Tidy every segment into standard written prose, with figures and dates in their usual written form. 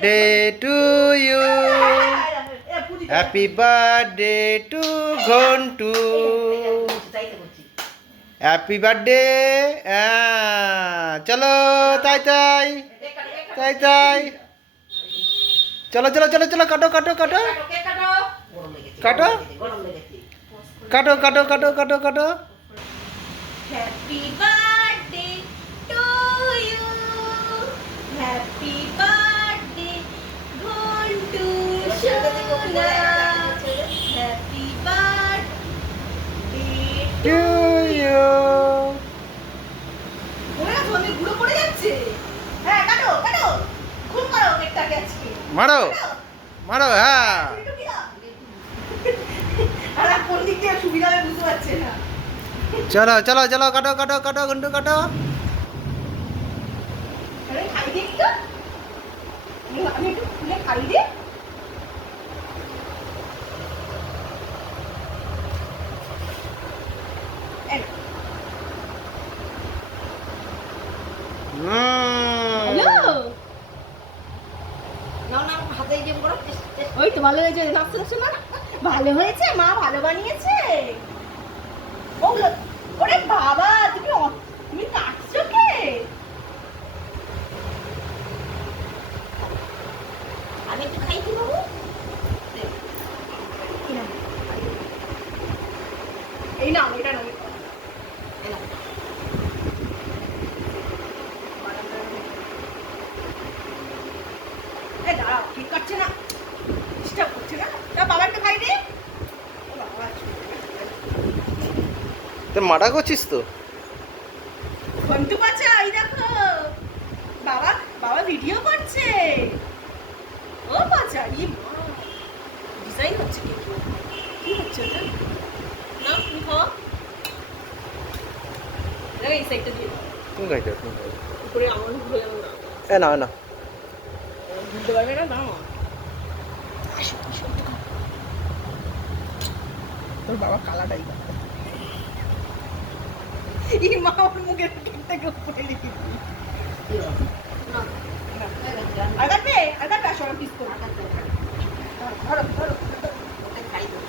Birthday to you, happy birthday to Ghantu, happy birthday. চলো তাই তাই তাই তাই, চলো চলো চলো চলো, কাটো কাটো কাটো কাটো কাটো কাটো কাটো কাটো কাটো। Happy birthday to you, happy birthday Ghantu সোনা, হ্যাপি বার্থডে টু ইউ। ওরা জমি গুলো পড়ে যাচ্ছে। হ্যাঁ কাটো কাটো, খুন করো কেকটাকে আজকে। মারো মারো, হ্যাঁ। আর কোন দিক দিয়ে সুবিধা হবে বুঝতে পারছে না। চলো চলো চলো, কাটো কাটো কাটো ঘন্টু কাটো। আরে খাই দিই একটু, আমি একটু খুলে খাই দিই। ওই তো ভালো হয়েছে, ভালো হয়েছে, মা ভালো বানিয়েছে। ওগুলো, ওরে বাবা তুমি তুমি কাটছো কে? আমি একটু খাই কি বাবু, এই না এটা না, দাঁড়াও ঠিক করছে না, ডিস্টার্ব করছে না। তা বাবা একটু খাই দে। তোর মারা করছিস তো? ঘন্টু বাচ্চা এই দেখো, বাবা বাবা ভিডিও করছে। ও বাচ্চা ই ডিজাইন হচ্ছে কি হচ্ছে এটা? না তুমি খাও, এই সাইডটা দিয়ে তুমি খাইতে তুমি খাইতে। উপরে আমার হয়ে গেল না, না না বুঝতে পারবে না দাও। তোর বাবা কালাটাই এই মা ওর মুখে থেকে উপরে লিখে দিই। আর কাটবে আসলে পিস করে ধরো ধরো ওকে খাই দাও।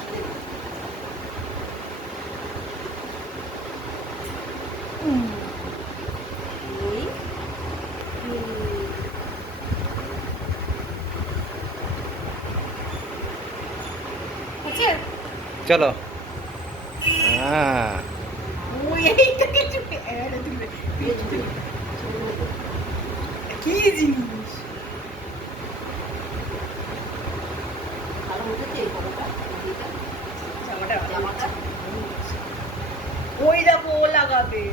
চলো। হ্যাঁ কি জিনিস ওই দেখো ও লাগাবে।